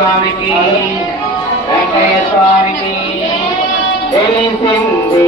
స్వామికి వెంకయ్య స్వామికి తెలిసింది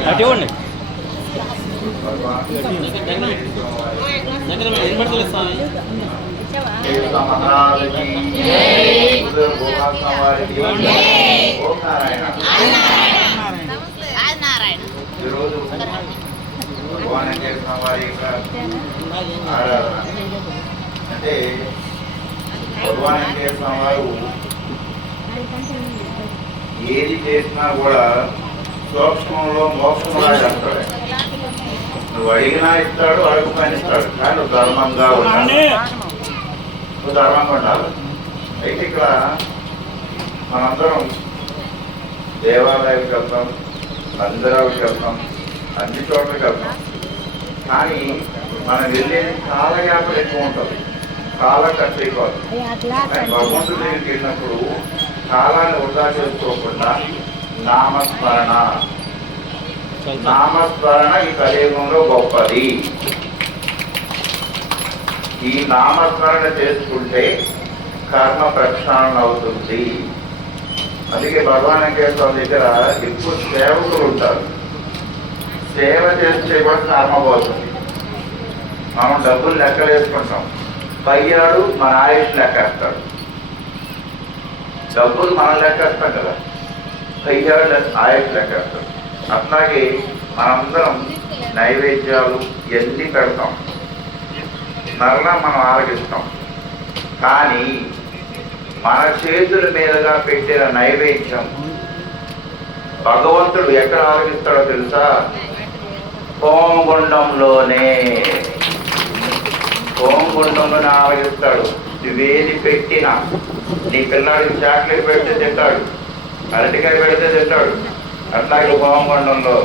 అటువంటి ఈరోజు భగవాన్ వెంకటేశ్వర వారి యొక్క ఆరాధన అంటే భగవాన్ వెంకటేశ్వర వారు ఏది చేసినా కూడా సూక్ష్మంలో మోక్షంలా చేస్తాడు. నువ్వు అడిగినా ఇస్తాడు, అడుగుతాను ఇస్తాడు, కానీ నువ్వు ధర్మంగా ఉండాలి. నువ్వు ధర్మంగా ఉండాలి. అయితే ఇక్కడ మనందరం దేవాలయానికి వెళ్తాం, మందిరాలకు వెళ్తాం, అన్ని చోట్లకి వెళ్తాం. కానీ మనం వెళ్ళేది కాలయాపన ఎక్కువ ఉంటుంది, కాలం ఖర్చు ఎక్కువ. కానీ భగవంతుడి దగ్గరికి వెళ్ళినప్పుడు కాలాన్ని వృధా చేసుకోకుండా నామస్మరణ ఈ కలియుగంలో గొప్పది. ఈ నామస్మరణ చేసుకుంటే కర్మ ప్రక్షాళన అవుతుంది. అందుకే భగవాన్ వెంకటేశ్వర దగ్గర ఎక్కువ సేవకులు ఉంటారు. సేవ చేస్తే కూడా కర్మ పోతుంది. మనం డబ్బులు లెక్కలు వేసుకుంటాం, పయ్యాడు మన ఆయుష్ లెక్కేస్తాడు. డబ్బులు మనం లెక్కేస్తాం కదా, పయ్యాడు ఆయుష్ లెక్కేస్తాడు. అట్లాగే మనందరం నైవేద్యాలు ఇవన్నీ పెడతాం, మరలా మనం ఆరగిస్తాం. కానీ మన చేతుల మీదుగా పెట్టిన నైవేద్యం భగవంతుడు ఎక్కడ ఆరగిస్తాడో తెలుసా? హోమగుండంలోనే ఆరగిస్తాడు. నువ్వేది పెట్టినా, నీ పిల్లాడికి చాక్లెట్ పెడితే తింటాడు, అరటికాయ పెడితే తింటాడు. అట్లాగే హోమగుండంలో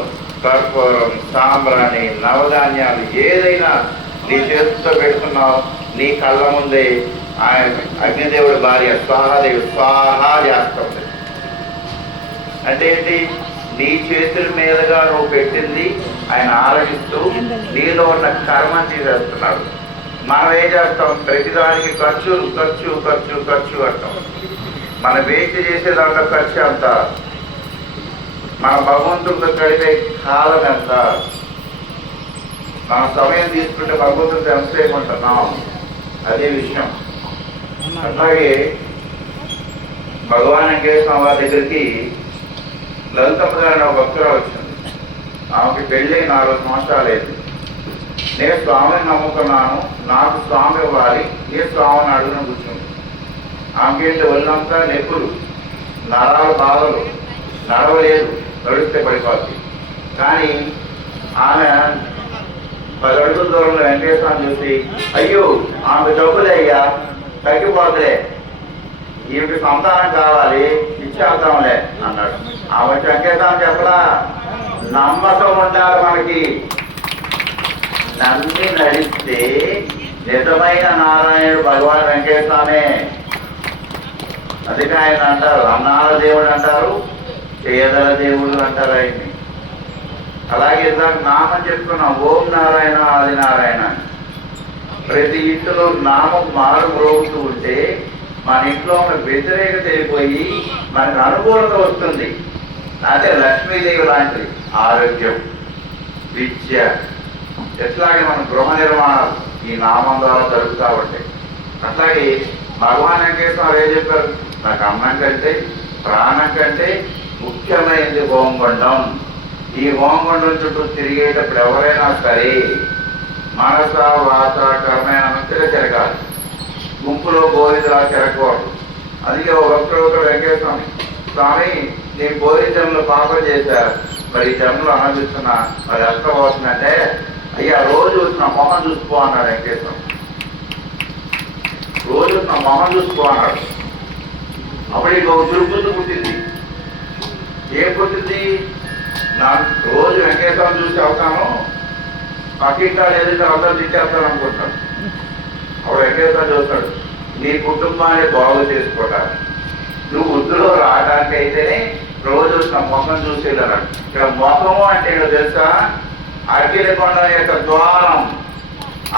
కర్పూరం, సాంబ్రాణి, నవధాన్యాలు ఏదైనా నీ చేతితో పెడుతున్నావు, నీ కళ్ళ ముందే ఆయన అగ్నిదేవుడి భార్య స్వాహాదేవి స్వాహా చేస్తుంది. అంటే ఏంటి? నీ చేతుల మీదుగా నువ్వు పెట్టింది ఆయన ఆరగిస్తూ నీలో ఉన్న కర్మని తీసేస్తున్నాడు. మనం ఏం చేస్తాం? ప్రతిదానికి ఖర్చు ఖర్చు ఖర్చు ఖర్చు అంటాం. మన వేచి చేసేదాంట్లో ఖర్చు ఎంత? మన భగవంతుడితో గడిపే కాలం ఎంత? మన సమయం తీసుకుంటే భగవంతుడితో ఎంతసేపు ఉంటున్నాం, అదే విషయం. అట్లాగే భగవాన్ వెంకటేశ్వర వారి దగ్గరికి లలితమ్మ గారిని ఒక భక్తురాలు వచ్చింది. ఆమెకి పెళ్ళి 4 సంవత్సరాలు అయింది. నేను స్వామిని నమ్ముకున్నాను, నాకు స్వామి ఇవ్వాలి, ఏ స్వామిని అడుగున కూర్చుంది. ఆమెకేంటి ఒళ్ళంతా నొప్పులు, నరాలు బాధలు, నడవలేదు, నడిస్తే పడిపోద్ది. కానీ ఆమె 10 అడుగుల దూరంలో వెంకటేశ్వరం చూసి, అయ్యో ఆమె డబ్బులే అయ్యా, తగ్గిపోతులే, ఈమెకి సంతానం కావాలి, ఇచ్చేద్దాంలే అన్నాడు. ఆ వచ్చి వెంకటేశ్వరం చెప్పలా, నమ్మకం ఉండాలి మనకి. నమ్మి నడిస్తే నిజమైన నారాయణుడు భగవాన్ వెంకటేశ్వరమే. అందుకే ఆయన అంటారు, అన్నాల దేవుడు అంటారు, పేదల దేవుడు అంటారు ఆయన్ని. అలాగే ఇందాక నామం చెప్తున్నాం, ఓం నారాయణ ఆది నారాయణ. ప్రతి ఇంట్లో నామం మారు మ్రోగుతూ ఉంటే మన ఇంట్లో ఉన్న వ్యతిరేకత వెళ్ళిపోయి మనకు అనుకూలత వస్తుంది. అంటే లక్ష్మీదేవి లాంటిది. ఆరోగ్యం, విద్య, ఎట్లాగే మన గృహ నిర్మాణాలు ఈ నామం ద్వారా జరుగుతూ ఉంటాయి. అట్లాగే భగవాన్ వెంకటేశ్వర ఏం చెప్పారు, నాకు అన్నం కంటే ప్రాణం కంటే ముఖ్యమైనది హోమగుండం. ఈ హోమగుండం చుట్టూ తిరిగేటప్పుడు ఎవరైనా సరే మనస వాచ కర్మైన మంచిగా తిరగాలి. గుంపులో గోవిందలా తిరగకూడదు. అందుకే ఒక భక్తుడు వెంకటేశ్వర స్వామి, నేను పోయిన జన్మలో పాపం చేశారు, మరి ఈ జన్మలో అనిపిస్తున్నా, మరి అర్థం అవుతుందంటే, అయ్యా రోజు నా మొహం చూసుకో అన్నాడు వెంకటేశ్వరం. రోజు నా మొహం చూసుకో అన్నాడు. అప్పుడు ఇంకొక దుర్బుద్ధి పుట్టింది. ఏం పుట్టింది? నా రోజు వెంకటేశ్వరం చూసి అవుతాను, పక్కింటా లేదంటే అందరూ తిట్టేస్తాను అనుకుంటాను. అప్పుడు వెంకటేశ్వరం చూస్తాడు, నీ కుటుంబాన్ని బాగు చేసుకోవటానికి, నువ్వు వృద్ధిలో రావడానికి అయితేనే రోజు నా ముఖం చూసేదన్నాడు. ఇక్కడ ముఖము అంటే ఏదో తెలుసా, అగ్నికొండ యొక్క ద్వారం.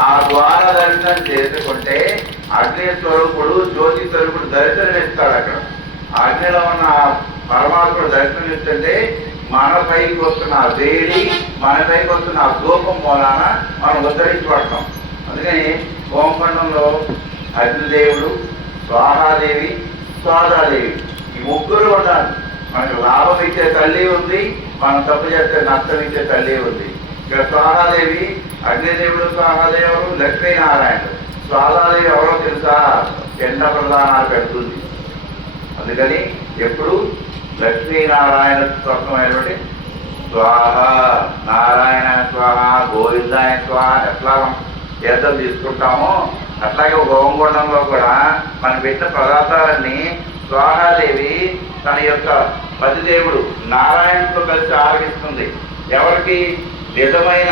ఆ ద్వార దర్శనం చేసుకుంటే అగ్ని స్వరూపుడు, జ్యోతి స్వరూపుడు దర్శనం ఇస్తాడు. అక్కడ అగ్నిలో ఉన్న పరమాత్ముడు దర్శనం ఇస్తుంటే మన పైకి వస్తున్న వేడి, మన పైకి వస్తున్న ధూపం మూలాన మనం ఉద్ధరించబడతాం. అందుకని హోమగుండంలో అగ్నిదేవుడు, స్వాహాదేవి, స్వాదాదేవి, ఈ ముగ్గురు ఉండాలి. మనకు లాభం ఇచ్చే తల్లి ఉంది, మనం తప్పు చేస్తే నష్టం ఇచ్చే తల్లి ఉంది. ఇక్కడ స్వాహాదేవి, అగ్నిదేవుడు స్వాహాదేవుడు, లక్ష్మీనారాయణుడు. స్వాదాదేవి ఎవరో తెలుసా, ఎండ ప్రదానాలు పెడుతుంది. అందుకని ఎప్పుడు లక్ష్మీనారాయణ స్వప్నమైనటువంటి స్వాహ, నారాయణ స్వాహ, గోవిందాయ స్వాహ ఎట్లా తీర్థం తీసుకుంటామో అట్లాగే హోమగుండంలో కూడా మనం పెట్టిన పదార్థాలన్నీ స్వాహాదేవి తన యొక్క పతిదేవుడు నారాయణతో కలిసి ఆరగిస్తుంది. ఎవరికి నిజమైన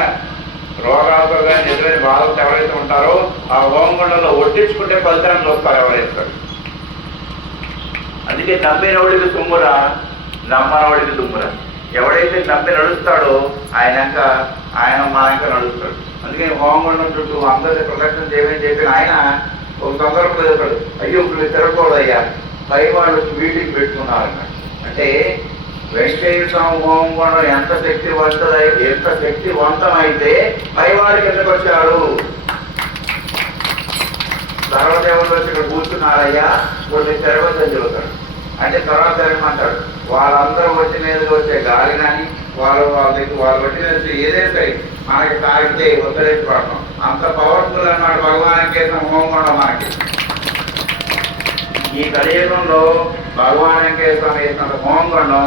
రోగాలతో కానీ నిజమైన బాధలతో ఎవరైతే ఉంటారో ఆ హోమగుండంలో ఒట్టించుకుంటే ఫలితాన్ని చూస్తారు ఎవరైతే. అందుకే నమ్మినోడికి తుమ్మురా, నమ్మనోడికి దుమ్మురా. ఎవడైతే నమ్మి నడుస్తాడో ఆయన మన ఇంకా నడుస్తాడు. అందుకని హోమగుండం చుట్టూ అందరి ప్రదక్షిణ చేయమని చెప్పిన ఆయన ఒక సందర్భంలో చెప్పాడు, అయ్యో ఇప్పుడు తిరగకూడదయ్యా, పై వాళ్ళు మీటింగ్ పెట్టుకున్నారన్న. అంటే వెంకటేశ్వర హోమగుండం ఎంత శక్తివంతమైతే పైవాడికి ఎందుకు వచ్చారు? తర్వాత ఎవరు వచ్చి ఇక్కడ కూర్చున్నారయ్యా, కొన్ని తెరవద్దని చెబుతాడు. అంటే తర్వాత తెరవమంటాడు. వాళ్ళందరూ వచ్చిన మీదకి వచ్చే గాలి కానీ వాళ్ళు వచ్చిన ఏదైతే మనకి తాగితే ఉద్ధరించబడతాం. అంత పవర్ఫుల్ అన్నాడు భగవాన్ వెంకటేశ్వర హోమగుండం మనకి. ఈ కలియుగంలో భగవాన్ వెంకటేశ్వర వేసినంత హోమగుండం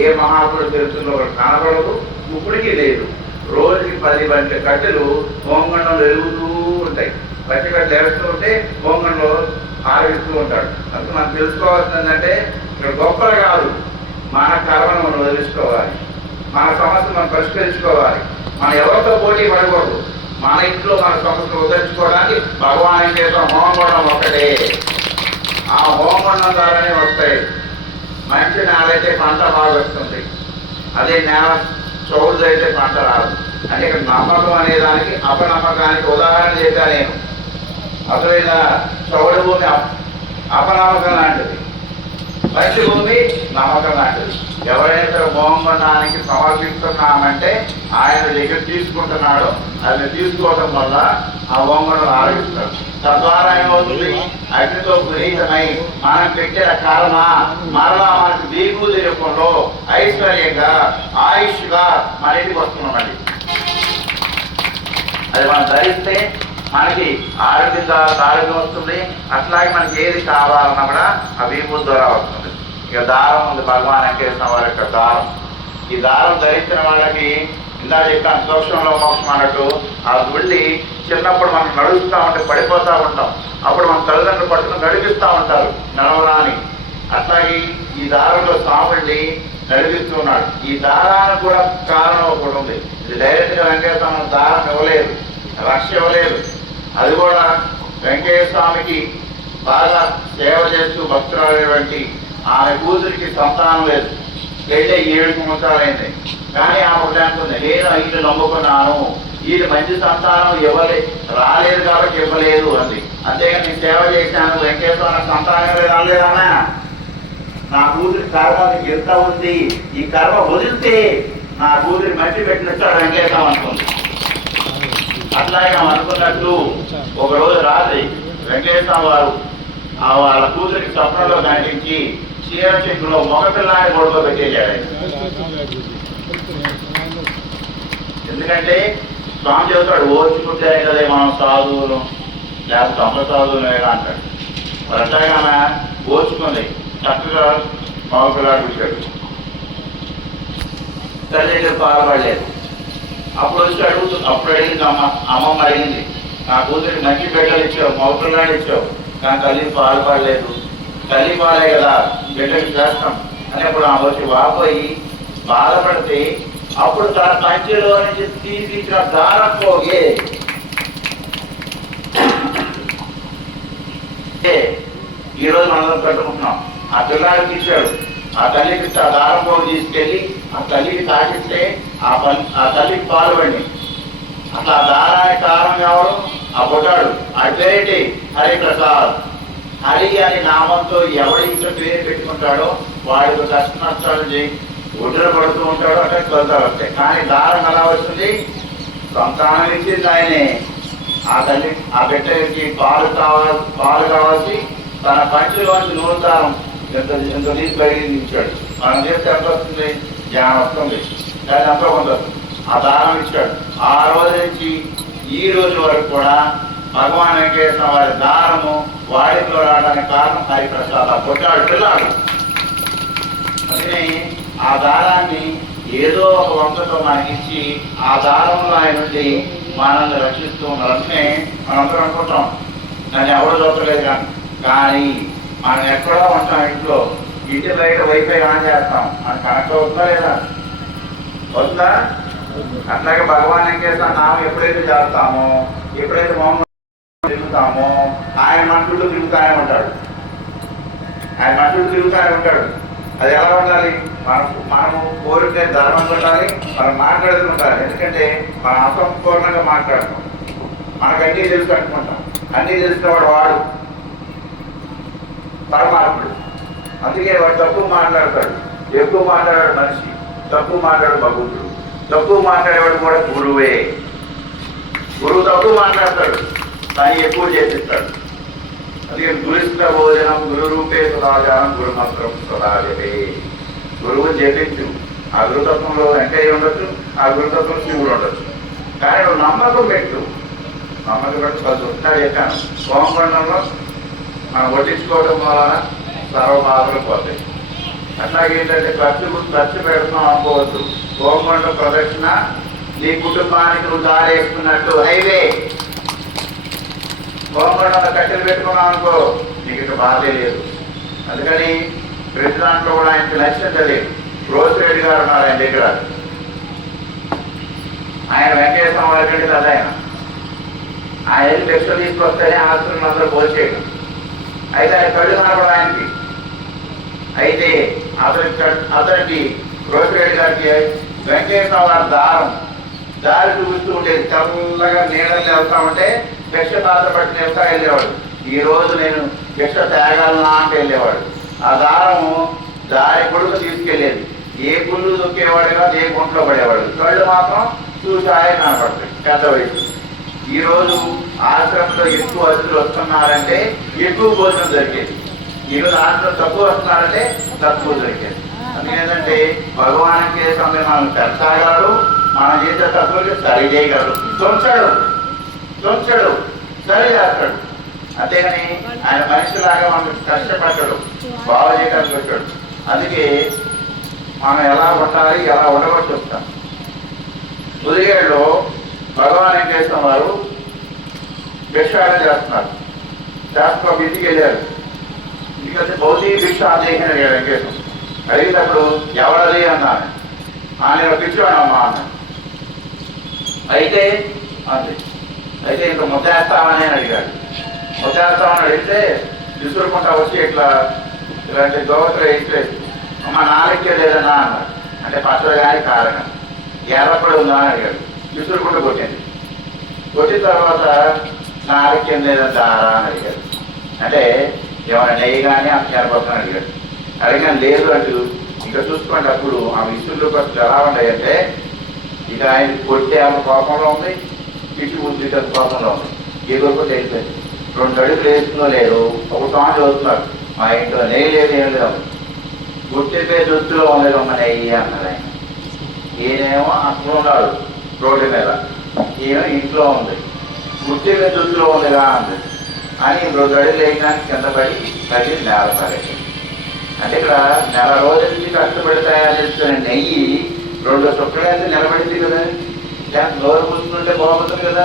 ఏ మహాపురుడు తెలుస్తుందో కనబడదు, ఇప్పటికీ లేదు. రోజుకి 10 గంటల కట్టెలు హోమగుండంలో వెలుగుతూ ఉంటాయి. పచ్చి కట్టెలు ఎరుస్తూ ఉంటే హోమగుండంలో ఆరగిస్తూ ఉంటాడు. అందుకు మనం తెలుసుకోవాల్సింది ఏంటంటే, ఇక్కడ గొప్పలు కాదు, మన కర్మను మనం వదిలించుకోవాలి, మన సమస్యను మనం పరిష్కరించుకోవాలి. మనం ఎవరితో పోటీ పడకూడదు. మన ఇంట్లో మన సమస్యను ఉద్ధరించుకోవడానికి భగవాన్ వెంకటేశ్వర హోమగుండం ఒక్కటే. ఆ హోమగుండం ద్వారానే వస్తాయి. మంచి నేల అయితే పంట బాగా వస్తుంది, అదే నేల చౌడుదైతే పంట రాదు. అంటే ఇక్కడ నమ్మకం అనే దానికి అపనమ్మకానికి ఉదాహరణ చెప్పా నేను. అసలైన చౌడు భూమి అపనమ్మకం లాంటిది, మంచి భూమి నమ్మకం లాంటిది. ఎవరైనా సరే హోమగుండానికి సమర్పిస్తున్నామంటే ఆయన దగ్గర తీసుకుంటున్నాడు, అది తీసుకోవడం వల్ల ఆ హోమగుండం ఆరోగిస్తాడు. తద్వారా ఏమవుతుంది, అగ్నితో పునీతమై మనం పెట్టిన కర్మ మరలా మనకి దీపూది రూపంలో ఐశ్వర్యంగా ఆయుష్గా మన ఇంటికి వస్తున్నామండి. అది మనం ధరిస్తే మనకి ఆరోగ్యం వస్తుంది. అట్లాగే మనకి ఏది కావాలన్నా కూడా ఆ విభూతి ద్వారా వస్తుంది. ఇక దారం ఉంది, భగవాన్ వెంకటేశ్వర వారి యొక్క దారం. ఈ దారం ధరించిన వాళ్ళకి ఇందా చెప్పాను, సూక్ష్మంలో మోక్షం అన్నట్టు ఆ గుళ్ళి చిన్నప్పుడు మనం నడుస్తూ ఉంటే పడిపోతూ ఉంటాం, అప్పుడు మన తల్లిదండ్రులు పట్టుకుని నడిపిస్తూ ఉంటారు నడవరా అని. అట్లాగే ఈ దారంలో స్వాముల్ని నడిపిస్తున్నాడు. ఈ దారానికి కూడా కారణం ఒకటి ఉంది. ఇది డైరెక్ట్గా వెంకటేశ్వర దారం ఇవ్వలేదు, రక్ష ఇవ్వలేదు. అది కూడా వెంకటేశ్వర స్వామికి బాగా సేవ చేస్తూ భక్తురాలైనటువంటి ఆమె కూతురికి సంతానం లేదు, పెళ్ళి 7 సంవత్సరాలైంది. కానీ ఆమె ఒకటి అనుకుంది, నేను వీళ్ళు నమ్ముకున్నాను, వీళ్ళు మంచి సంతానం రాలేదు కాబట్టి ఇవ్వలేదు అంది. అంతేగాని నేను సేవ చేశాను, వెంకటేశ్వర సంతానం రాలేదన్నా, నా కూతురి కర్మ ఎంత ఉంది, ఈ కర్మ వదిలితే నా కూతురి మంచి పెట్టినట్టు వెంకటేశ్వర అనుకుంది. అట్లాగే ఆమె అనుకున్నట్టు ఒకరోజు రాత్రి వెంకటేశ్వర వారు వాళ్ళ కూతురికి స్వప్నంలో కనిపించి చీర చెక్కులో మగపిల్లాన్ని పడుకోబెట్టేశాడు. ఎందుకంటే స్వామి చెబుతాడు, ఓర్చుకుంటే కదా మనం సాధువులు లేకపోతే అమ్మ సాధువులు అంటాడు. మరి అట్లాగా ఓర్చుకుంది, చక్కగా మగపిల్లాడు కూర్చాడు. తల్లి దగ్గర పాల్పడలేదు. అప్పుడు వచ్చి అప్పుడు అడిగింది అమ్మమ్మ అడిగింది, నా కూతురికి మంచి బిడ్డలు ఇచ్చావు, మగపిల్లాడు ఇచ్చావు, కానీ తల్లికి పాల్పడలేదు, తల్లి పాలే కదా బిడ్డకి చేస్తాం అని. అప్పుడు ఆమె వచ్చి వాపోయి బాధపడితే అప్పుడు తన పంచెలో నుంచి తీసిన దారం పోగే ఈరోజు మనం కట్టుకుంటున్నాం. ఆ పిల్లాడికి ఇచ్చాడు, ఆ తల్లికి ఆ దారం పోగు తీసుకెళ్ళి ఆ తల్లికి తాకిస్తే ఆ తల్లికి పాలు పండి. అట్లా ఆ దారానికి కారణం ఎవరు? ఆ పుట్టాడు. అడ్డేటి హరిప్రసాద్. హరి అని నామంతో ఎవరి ఇంట్లో పేరు పెట్టుకుంటాడో వాడికి కష్ట నష్టాలు ఒడ్డున పడుతూ ఉంటాడో అక్కడ ఫలితాలు వస్తాయి. కానీ దారం ఎలా వస్తుంది? సంతానం ఇచ్చింది ఆయనే. ఆ తల్లి ఆ బిడ్డకి పాలు కావాల్సి తన పంచిలోంచి నూనె దారం ఎంత తీసి బయటికి ఇచ్చాడు. మనం చేస్తే ఎంత వస్తుంది? జ్ఞానం వస్తుంది, కానీ ఎంతో కొంత ఆ దారం ఇచ్చాడు. ఆ రోజు నుంచి ఈ రోజు వరకు కూడా భగవాన్ వెంకటేశ్వర వారి దారము వాడిలో రావడానికి కారణం హరిప్రసాద్. ఆ కొట్టాడు పిల్లాడు. అందుకని ఆ దారాన్ని ఏదో ఒక వంశతో మనకి ఇచ్చి ఆ దారంలో ఆయన నుండి మనల్ని రక్షిస్తూ ఉన్నారంటే మనందరం అనుకుంటాం, నన్ను ఎవరు చూడలేదు కానీ మనం ఎక్కడో ఉంటాం, ఇంటి బయట వైఫై ఆన్ చేస్తాం, అది కనెక్ట్ అవుతుందా లేదా? అవుతుందా? అట్లాగే భగవాన్ వెంకటేశ్వర నామం ఎప్పుడైతే చేస్తామో, ఎప్పుడైతే మౌనం తిరుగుతామో ఆయన మనుషులు తిరుగుతానే ఉంటాడు. ఆయన మనుషులు తిరుగుతానే ఉంటాడు. అది ఎలా ఉండాలి? మనము కోరితే ధర్మంగా ఉండాలి, మనం మాట్లాడుతూ ఉండాలి. ఎందుకంటే మనం అసంపూర్ణంగా మాట్లాడతాం, మనకు అన్నీ తెలుసు అనుకుంటాం. అన్నీ తెలిసినవాడు వాడు పరమాత్ముడు. అందుకే వాడు తక్కువ మాట్లాడతాడు, ఎక్కువ మాట్లాడాడు మనిషి, తక్కువ మాట్లాడు భగవంతుడు. తక్కువ మాట్లాడేవాడు కూడా గురువే. గురువు తక్కువ మాట్లాడతాడు కానీ ఎక్కువ చేపిస్తాడు. అందుకని గురుస్థ భోజనం గురు రూపే సుధాజానం గురుమంత్రం సుధాజపే. గురువు జపించు. ఆ గురుతత్వంలో వెంకయ్య ఉండొచ్చు, ఆ గురుతత్వం శివుడు ఉండొచ్చు, కానీ నువ్వు నమ్మకం పెట్టు. నమ్మకం పెట్టు కలిసి వస్తున్నాడు చెప్పాను. సోమకొండంలో మనం వడ్డించుకోవడం వలన సర్వ బాధలు పోతాయి. అట్లాగే ఏంటంటే ఖర్చు పెడుతున్నాం అనుకోవద్దు. సోమకొండ ప్రదక్షిణ నీ కుటుంబానికి నువ్వు దారేసుకున్నట్టు హైవే. సోమకొండ కట్టెలు పెట్టుకున్నావు అనుకో, నీకు ఇక బాధే లేదు. అందుకని ప్రతి దాంట్లో కూడా ఆయనకి నచ్చింది. రోజిరెడ్డి గారు ఉన్నారు ఆయన దగ్గర. ఆయన వెంకటేశ్వర వారి కంటే కదా ఆయన లక్షలు తీసుకొస్తేనే ఆస్తులను అందరూ పోల్చేయడం. అయితే ఆయన కళ్ళు కనపడదు ఆయనకి. అయితే అతనికి రోజిరెడ్డి గారికి వెంకటేశ్వర వారి దారి చూపిస్తూ ఉండేది. చల్లగా నీళ్ళని వెళ్తా ఉంటే భిక్ష పాత్ర పట్టిన వెళ్తా వెళ్ళేవాడు. ఈ రోజు నేను భిక్ష తేగాలనా అంటే వెళ్ళేవాడు. ఆ దారము దారి కొడుకు తీసుకెళ్లేది. ఏ గుళ్ళు దొక్కేవాడు కాదు, ఏ గుంట్లో పడేవాడు. కళ్ళు మాత్రం చూసి ఆయన కనపడతాయి పెద్ద వయసు. ఈ రోజు ఆశ్రమంలో ఎక్కువ అతిథులు వస్తున్నారంటే ఎక్కువ భోజనం దొరికేది. ఈరోజు ఆశ్రమం తక్కువ వస్తున్నారంటే తక్కువ దొరికేది. అందుకేంటంటే భగవానికి సమయం మనం పెంచగలడు, మనం చేసే తక్కువకి సరి చేయగలడు. తొంచడు సరి చేస్తాడు. అంతేగాని ఆయన మనిషిలాగా మనకు కష్టపడ్డాడు, బాగు చేయడానికి వచ్చాడు. అందుకే మనం ఎలా ఉండాలి, ఎలా ఉండవని చెప్తాం. ఉదయాల్లో భగవాన్ వెంకటేశ్వర వారు భిక్షాటన చేస్తున్నారు. శాస్త్రం ఒక ఇంటికి వెళ్ళారు. ఇంటికి వచ్చి భౌతిక భిక్ష ఆదేశం అడిగారు వెంకటేశ్వరం. అడిగినప్పుడు ఎవరది అన్నాను. ఆయన పిచ్చివాడమ్మా అన్నాను. అయితే అంతే. అయితే ఇంత ముద్దేస్తామని అడిగాడు. ముద్దేస్తామని అడిగితే విసురుకుంటా వచ్చి ఇలాంటి గోవతలు వేస్తే అమ్మ నాలుగే లేదన్నా అన్నాడు. అంటే పచ్చడి కానీ కారణం ఎర్రపడి ఉందా అని అడిగాడు. విసురుకుంటూ కొట్టింది. కొట్టిన తర్వాత నాలుగేం లేదంటారా అని అడిగాడు. అంటే ఏమైనా నెయ్యి కానీ అంత ఎర్రపడుతుందని అడిగాడు. అడిగాను లేదు అంటూ ఇంకా చూసుకోండి. అప్పుడు ఆ విసురులు ఖర్చులు ఎలా ఉన్నాయంటే ఇక ఆయన కొట్టే అంత కోపంలో ఉంది, పిచ్చి బుద్ధి కోపంలో ఉంది. ఏదో ఒకటి వెళ్ళిపోయింది. 2 అడుగులు వేస్తుందో లేదు, ఒక సాంగ్ చదువుతున్నారు. మా ఇంట్లో నెయ్యి లేదు ఏం లేదు. గుట్టిపే దుస్తులో ఉంది అమ్మ నెయ్యి అన్నారు ఆయన. ఈయనేమో అక్కడ ఉన్నాడు రోడ్డు మీద, ఈయన ఇంట్లో ఉంది. గుట్టిపే దుస్తులో ఉందిగా అంది అని 2 అడుగులు వేయడానికి కింద పడి కట్టి నేల పడేది. అంటే ఇక్కడ నెల రోజుల నుంచి కష్టపడి తయారు చేస్తున్న నెయ్యి 2 చుక్కలైతే నిలబడింది కదా. నోరు కూర్చుంటే బాగుంటుంది కదా.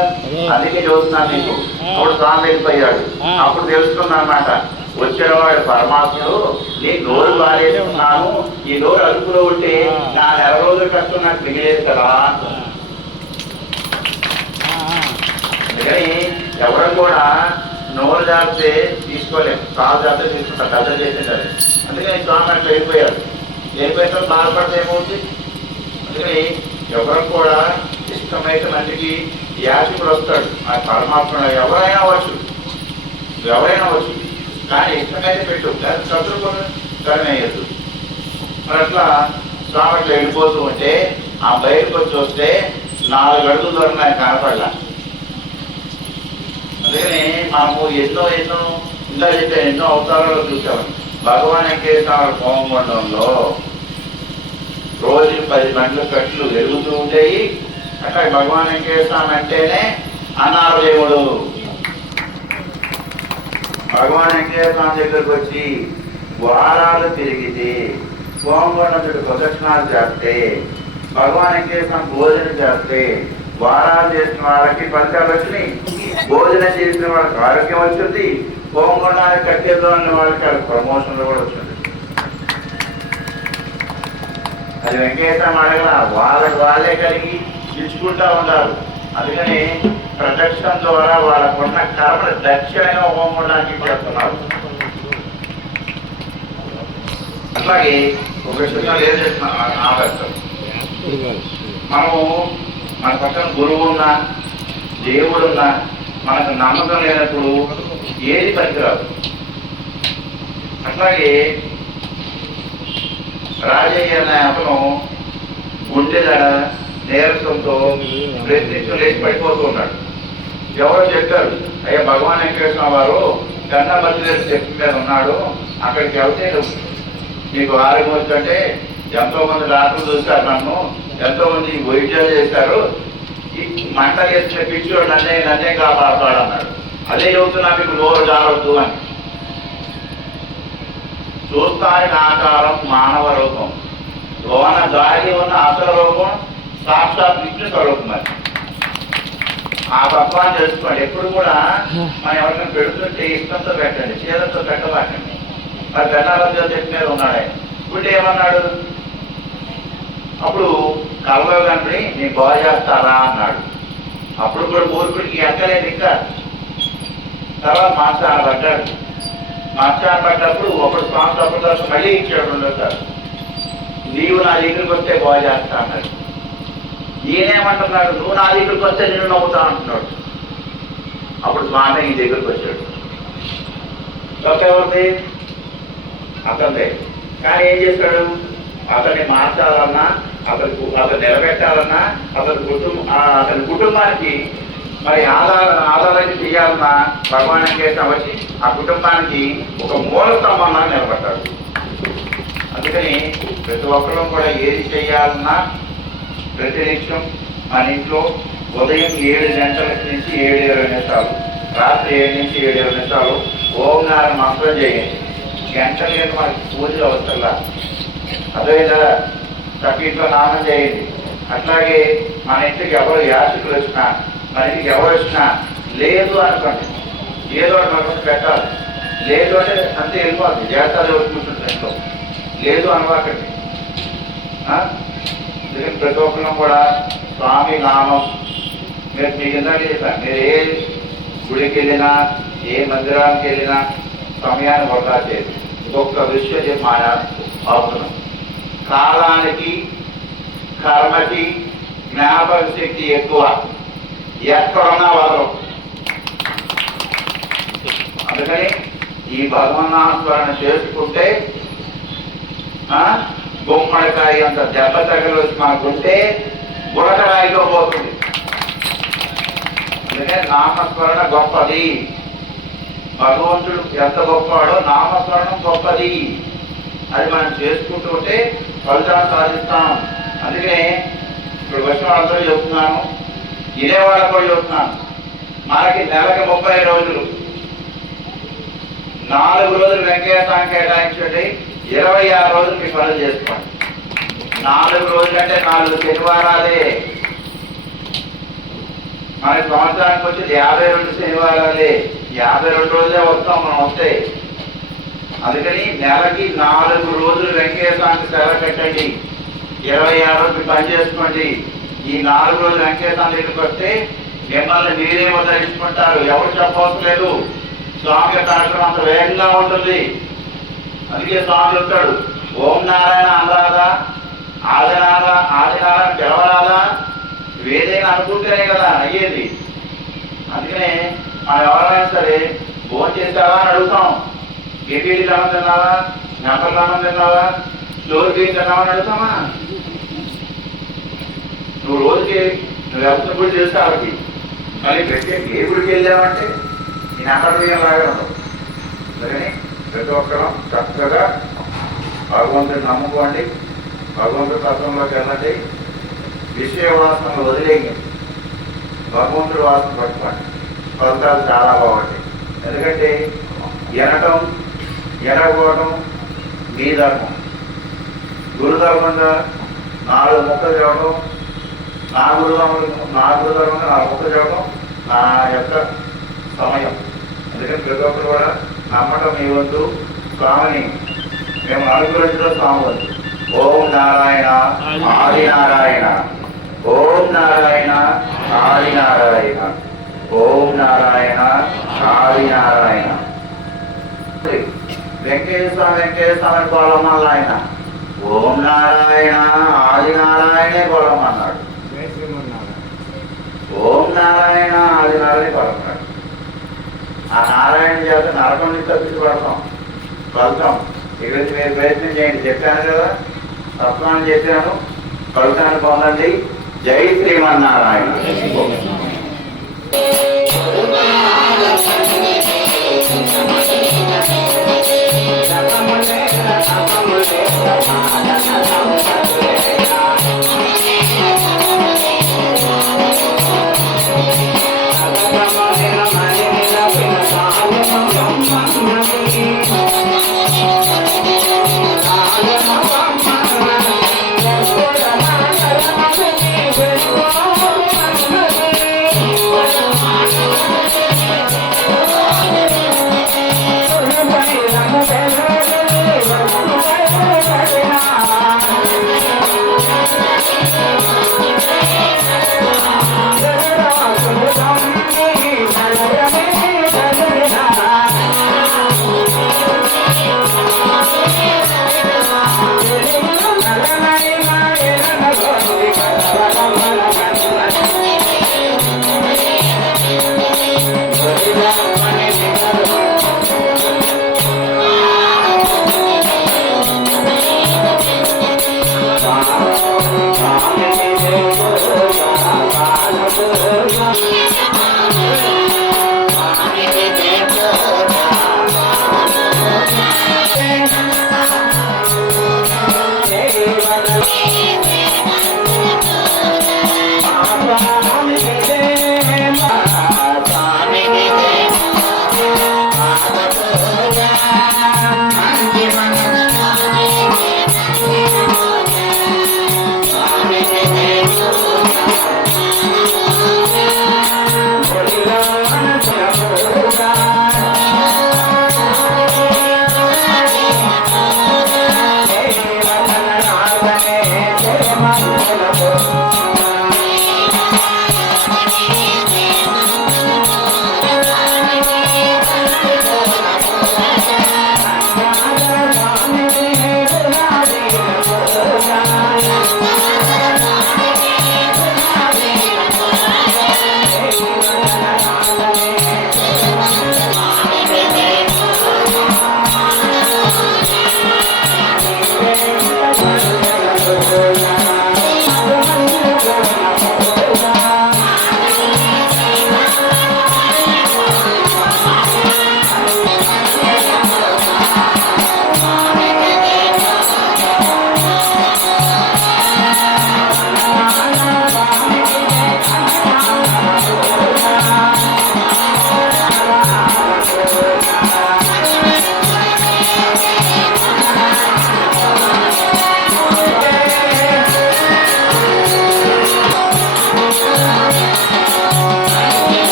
అందుకే చూస్తున్నాను నీకు. అప్పుడు స్వామి వెళ్ళిపోయాడు. అప్పుడు తెలుసుకున్నా అన్నమాట, వచ్చేవాడు పరమాత్ముడు నీ నోరు బాగాలేసుకున్నాను, ఈ నోరు అదుపులో ఉంటే నా నెల రోజుల కష్టం నాకు మిగిలేదు కదా. అందుకని ఎవరు కూడా నోరు జాగ్రత్త తీసుకోలేము, కాలు జాగ్రత్త తీసుకుంటారు, పెద్ద చేసేటారు. అందుకని స్వామి అట్లా వెళ్ళిపోయాడు. వెళ్ళిపోయిన తర్వాత బాధపడితే ఏమవుతుంది. అందుకని ఎవరు కూడా ఇష్టమైతే మనిషికి యాచకుడు వస్తాడు. ఆ పరమాత్మ ఎవరైనా అవ్వచ్చు, కానీ ఇష్టమైతే పెట్టు, చదువుకొని కరణేయద్దు. మరి అట్లా స్వామి అట్లా వెళ్ళిపోతూ ఉంటే ఆ బయటకు వచ్చి వస్తే 4 అడుగుల దూరం నాకు కనపడలా. అందుకని మనము ఎన్నో ఇంకా చెప్పే ఎన్నో అవతారాలు చూసాము. భగవాన్ వెంకటేశ్వర హోమగుండంలో రోజుకి 10 గంటల కట్లు వెలుగుతూ ఉంటాయి. అట్లా భగవాన్ వెంకటేశ్వర అంటేనే అన్నారు దేవుడు. భగవాన్ వెంకటేశ్వర దగ్గరకు వచ్చి వారాలు తిరిగితే, హోమగుండం ప్రదక్షిణాలు చేస్తే, భగవాన్ వెంకటేశ్వర భోజనం చేస్తే వారాలు చేసిన వాళ్ళకి ఫలితాలు వచ్చినాయి. భోజనం చేసిన వాళ్ళకి ఆరోగ్యం వచ్చింది. హోమగుండానికి కట్టేద్దామన్న వాళ్ళకి ప్రమోషన్లు కూడా వచ్చింది. అది వెంకటేశ్వరం అడగల, వాళ్ళే కలిగి ఇచ్చుకుంటా ఉన్నారు. అందుకని ప్రదక్షిణ ద్వారా వాళ్ళకున్న కర్మలు దక్షిణంగా హోమగుండానికి చేస్తున్నారు. అట్లాగే ఒక విషయంలో ఏం చేస్తున్నారు ఆదర్శం, మనము మన పక్కన గురువు ఉన్నా దేవుడున్నా మనకు నమ్మకం లేనప్పుడు ఏది పనికిరాదు. అట్లాగే రాజయ్య అనే అతను గుండెదడ నీరసంతో ప్రయత్నించడం లేచి పడిపోతూ ఉన్నాడు. ఎవరో చెప్పారు, అయ్యా భగవాన్ వెంకటేశ్వర వారు గంగామతి చెప్పి మీద ఉన్నాడు, అక్కడికి వెళ్తే మీకు ఆరోగ్యం వచ్చంటే ఎంతో మంది డాక్టర్లు చూశారు, నన్ను ఎంతో మంది వైద్యాలు చేశారు, ఈ మంట చేసిన పిచ్చిలో నన్నే కాపాడతాడన్నాడు. అదే చెబుతున్నా మీకు నోరు జారవద్దు అని. చూస్తానికి ఆకారం మానవ రూపం, లోన దారి ఉన్న అసలు రూపం సాక్షాత్ విష్ణు స్వరూపం. అది ఆ తత్వాన్ని తెలుసుకోండి. ఎప్పుడు కూడా మనం ఎవరికైనా పెడుతుంటే ఇష్టంతో పెట్టండి, చేదంతో పెట్టబాకండి. మరి గన్నారాజు చెప్పి మీద ఉన్నాడు ఆయన. ఇప్పుడు ఏమన్నాడు, అప్పుడు కళ్ళలో కనపడి నేను బాగా చేస్తారా అన్నాడు. అప్పుడు కూడా మూర్ఖుడికి ఎక్కలేదు. ఇంకా తర్వాత మాస్టర్ పడ్డాడు. మాస్టర్ పడ్డప్పుడు ఒకడు స్వామి తప్పదు మళ్ళీ ఇచ్చాడు 2సారి. నీవు నా దగ్గరికి వస్తే బాగా చేస్తా అన్నాడు. ఈయనేమంటున్నాడు, నువ్వు నా దగ్గరికి వస్తే నేను నవ్వుతా అంటున్నాడు. అప్పుడు స్వామి ఈ దగ్గరికి వచ్చాడు. ఎవరిది అతనిదే. కానీ ఏం చేశాడు, అతన్ని మార్చాలన్నా, అతను నిలబెట్టాలన్నా, అతని కుటుంబానికి మరి ఆధారాన్ని చేయాలన్నా భగవాన్ వెంకటేశ్వర వచ్చి ఆ కుటుంబానికి ఒక మూల స్తంభంగా నిలబడ్డాడు. అందుకని ప్రతి ఒక్కరూ కూడా ఏది చేయాలన్నా ప్రతినిత్యం మన ఇంట్లో ఉదయం 7 గంటల నుంచి 7:20 నిమిషాలు, రాత్రి 7 నుంచి 7:20 నిమిషాలు ఓంకారం మంత్రం చేయండి. గంటల మీద మనకి పూజలు అవసరంలా. అదే కదా చక్కట్లో నామం చేయండి. అట్లాగే మన ఇంటికి ఎవరు యాచకులు వచ్చినా, మన ఇంటికి ఎవరు వచ్చినా లేదు అనుకోండి, ఏదో మనకు పెట్టాలి. లేదు అంటే అంతే వెళ్ళిపోద్ది, జాగ్రత్తగా కూర్చుంటుంది ఇంట్లో. లేదు అనవాకండి. ఎందుకంటే ప్రతి ఒక్కరిలో కూడా స్వామి నామం, మీరు మీకు ఇందాక చెప్పాను, మీరు ఏ గుడికి వెళ్ళినా ఏ మందిరానికి వెళ్ళినా సమయాన్ని వృధా చేయదు. ఇంకొక విషయం చెప్పి ఆయన అవుతున్నాం, కాలానికి కర్మకి జ్ఞాపక శక్తి ఎక్కువ, ఎక్కడున్నా వదలం. అందుకని ఈ భగవన్నామస్మరణ చేసుకుంటే గుమ్మడికాయ అంత దెబ్బ తగలొచ్చి మనకుంటే గుడకరాయిలో పోతుంది. అందుకని నామస్మరణ గొప్పది. భగవంతుడు ఎంత గొప్పవాడో నామస్మరణం గొప్పది. అది మనం చేసుకుంటూ ఉంటే ఫలితాలు సాధిస్తాం. అందుకనే ఇప్పుడు వచ్చిన వాళ్ళందరూ చెప్తున్నాను, వినేవాళ్ళకు కూడా చెప్తున్నాను, మనకి నెలకి 30 రోజులు, 4 రోజులు వెంకయ్య స్వామి కేటాయించండి, 26 రోజులు మీ పనులు చేసుకోండి. 4 రోజులు అంటే 4 శనివారాలే. మనకి సంవత్సరానికి వచ్చేది 52 శనివారాలే. 52 రోజులే వస్తాం మనం వస్తే. అందుకని నెలకి 4 రోజులు వెంకయ్య స్వామికి సెలవు పెట్టండి, 26 రోజులు పని చేసుకోండి. ఈ 4 రోజులు వెంకయ్య స్వామి దగ్గరికి వస్తే మిమ్మల్ని మీరే ఉద్ధరించుకుంటారు, ఎవరు చెప్పవలసిన లేదు. స్వామి యొక్క కార్యక్రమం అంత వేగంగా ఉంటుంది. అందుకే స్వామి చెప్తాడు, ఓం నారాయణ అనరాదా, ఆదినారాయణ పిలవరాదా, ఏదైనా అనుకుంటేనే కదా అయ్యేది. అందుకనే మనం ఎవరైనా సరే ఫోన్ చేసావా అని అడుగుతాం, ఏపీడీ అన్నం తిన్నావా, నెంబర్లు అన్నం తిన్నావా, స్టోర్ బియ్యం తిన్నావా అని అడుగుతామా? నువ్వు రోజుకి నువ్వు ఎవరిని కూడా చేస్తే వాళ్ళకి మళ్ళీ ప్రత్యేక ఏ గుడికి వెళ్ళావంటే ఈ నెంబర్ బియ్యం లాగా ఉండవు. అందుకని ప్రతి ఒక్కరూ చక్కగా భగవంతుని నమ్ముకోండి, భగవంతుడి తత్వంలోకి వెళ్ళండి, విషయ వాసనలు వదిలేయండి, భగవంతుడి వాసన పట్టుకోండి. ఫలితాలు చాలా బాగుంటాయి. ఎందుకంటే ఎనకపోవడం మీ ధర్మం. గురుధర్మంగా 4 ముక్కలు చెప్పడం, నా గురుధర్మంగా 4 ముక్కలు చెప్పడం నా యొక్క సమయం. అందుకని ప్రతి ఒక్కరు కూడా నమ్మటం మీ వద్దు, స్వామిని మేము అనుగ్రహించడం స్వామి వద్దు. ఓం నారాయణ ఆది నారాయణ, ఓం నారాయణ ఆది నారాయణ, ఓం నారాయణ ఆది నారాయణ. వెంకటేశ్వర స్వామి గోళమల్ల ఆయన ఓం నారాయణ ఆది నారాయణే గోళమన్నాడు, ఓం నారాయణ ఆది నారాయణ గోళమన్నాడు. ఆ నారాయణ చేత నరకం నుంచి తప్పించబడతాం, ఫలితం ఈరోజు మీరు ప్రయత్నం చేయండి. చెప్పాను కదా, తత్వాన్ని చెప్పాను, ఫలితాన్ని పొందండి. జై శ్రీమన్నారాయణ. Thank you.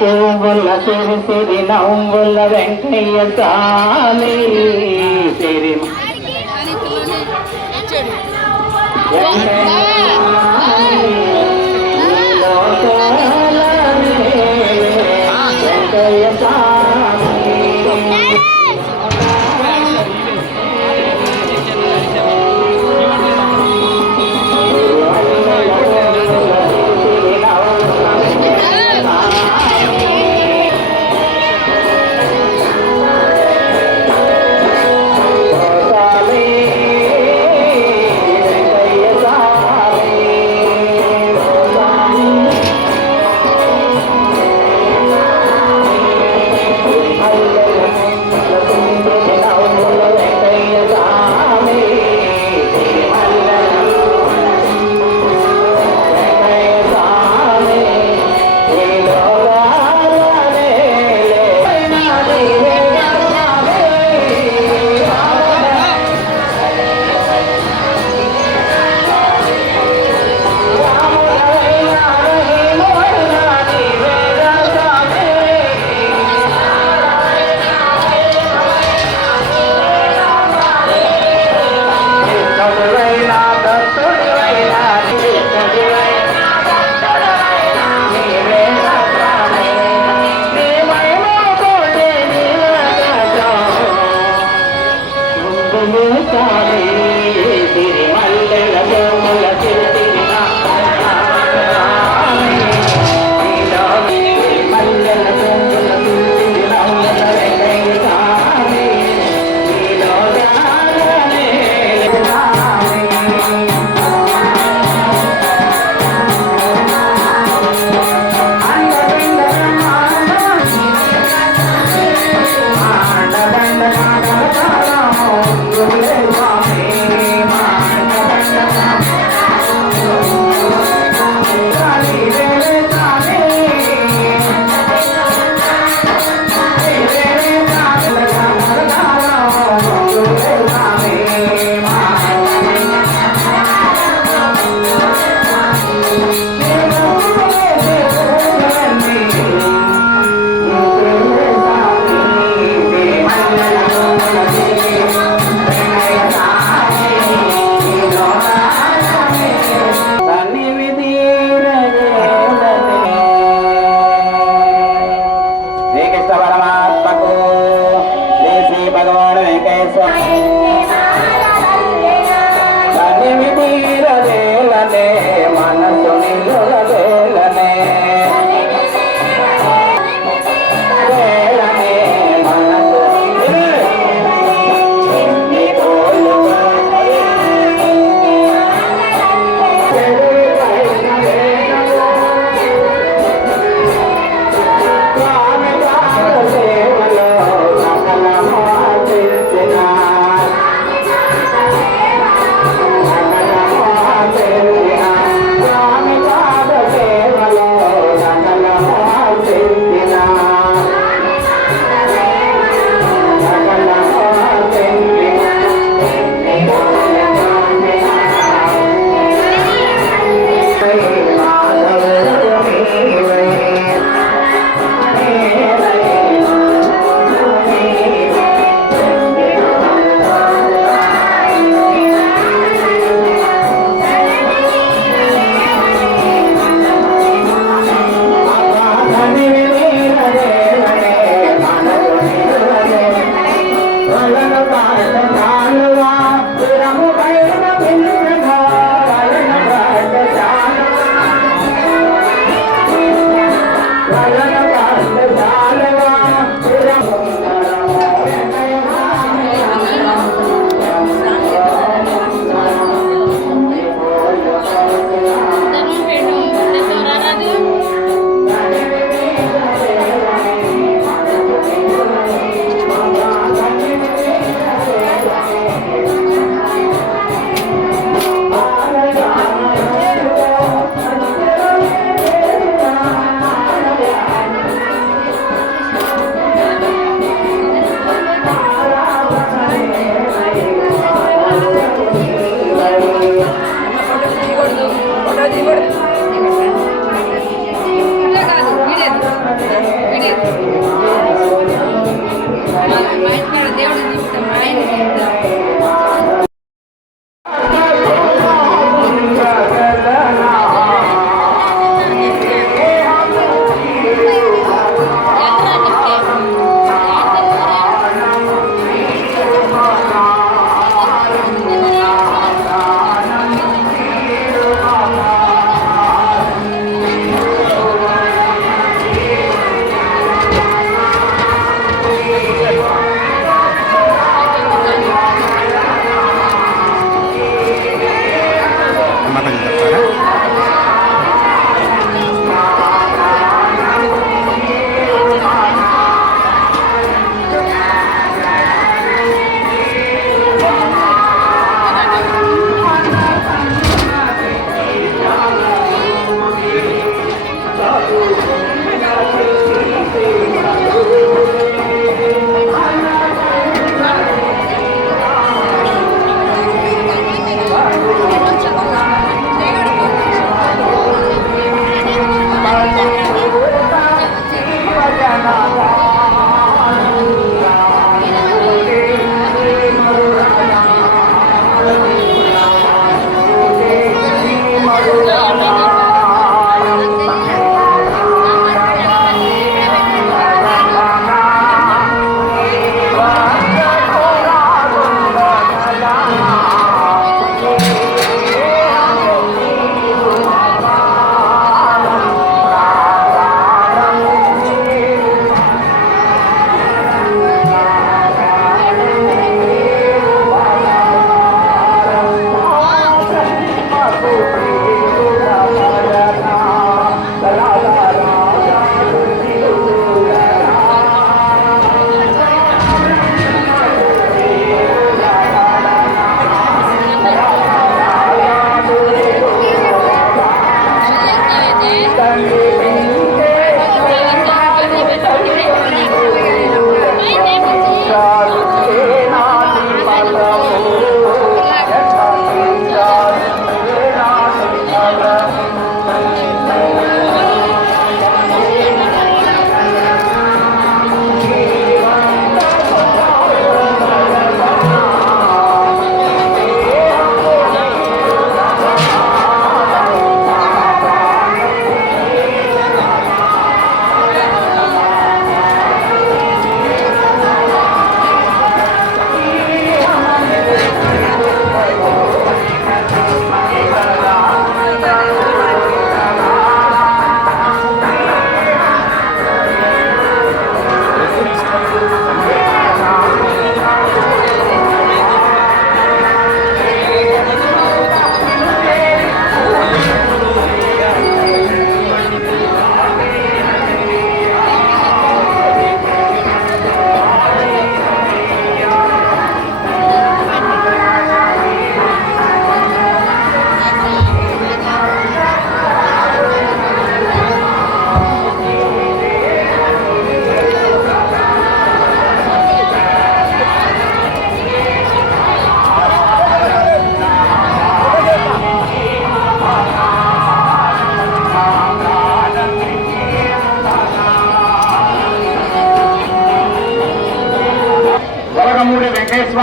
పువ్వుల సిరి సిరి నవ్వుల వెంకయ్య స్వామి సిరి వెంకయ్య స్వామి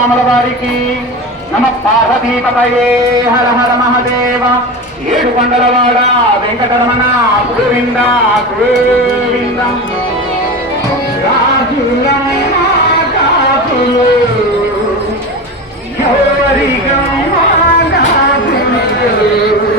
స్వాముల వారికి నమ పార్వతీపతయే హర హర మహదేవ. ఏడు కొండలవాడ వెంకటరమణ గోవింద గోవింద. రాజులమ్మ గాజులు ఎవరికమ్మ గాజులు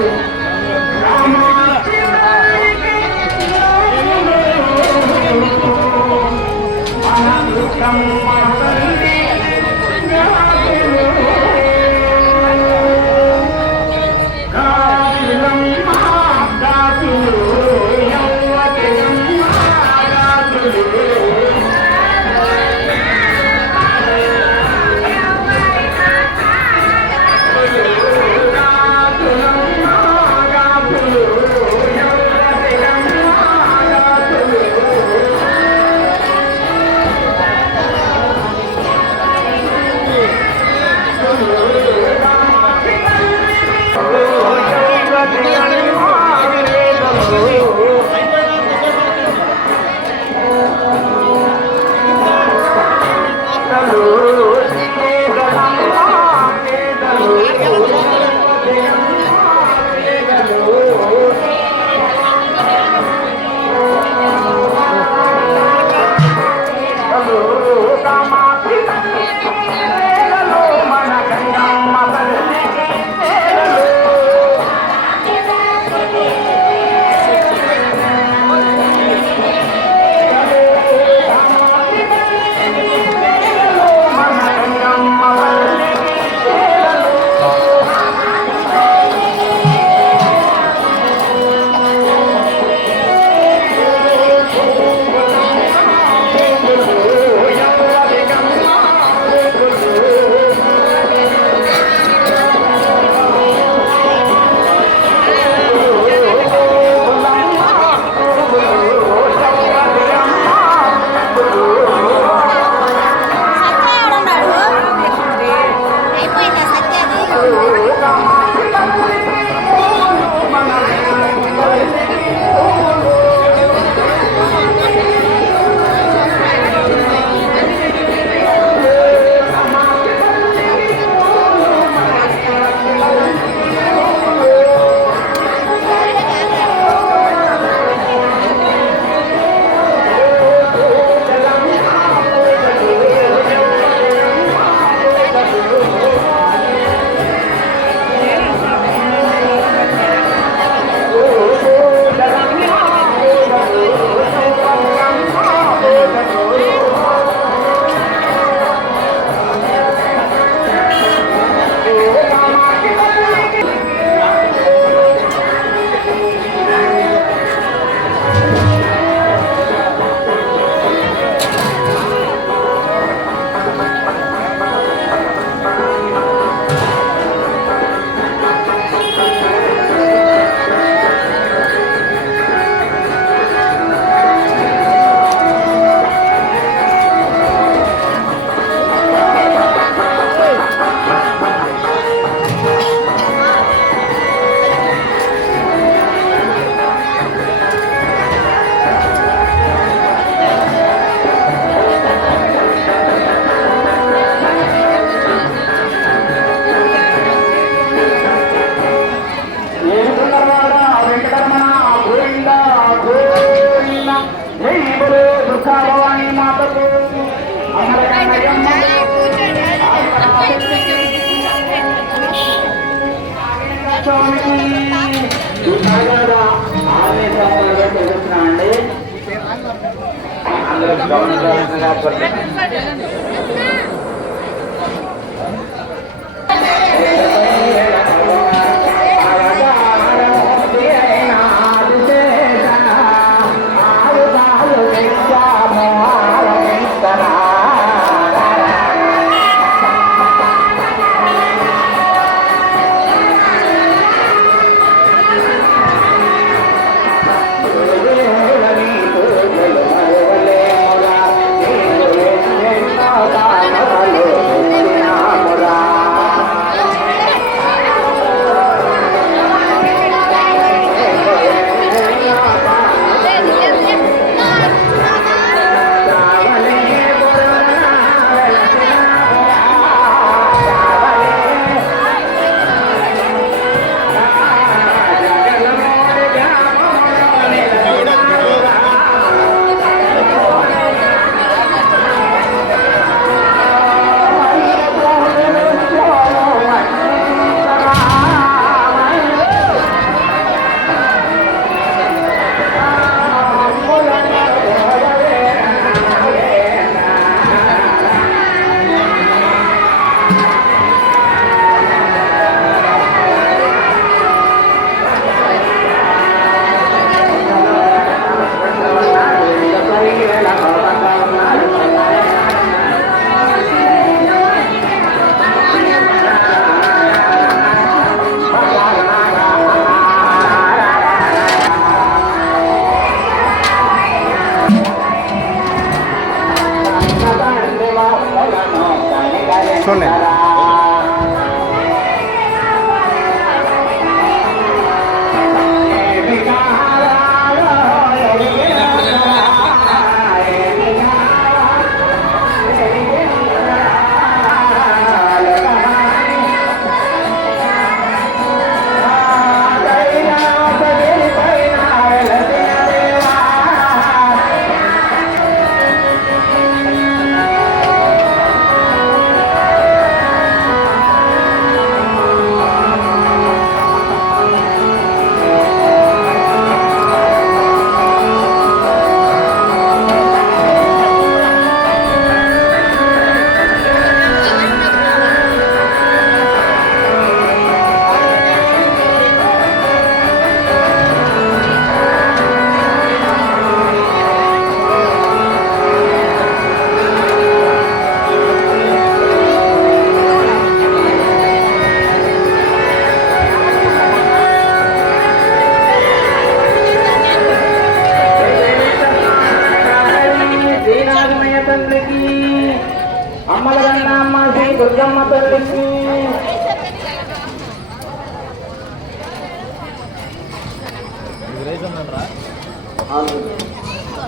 తల్లికి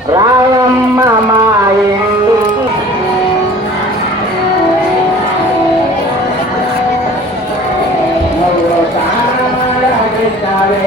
రాయమ్మ మా ఇంటికి నువ్వు తాళాడిస్తావే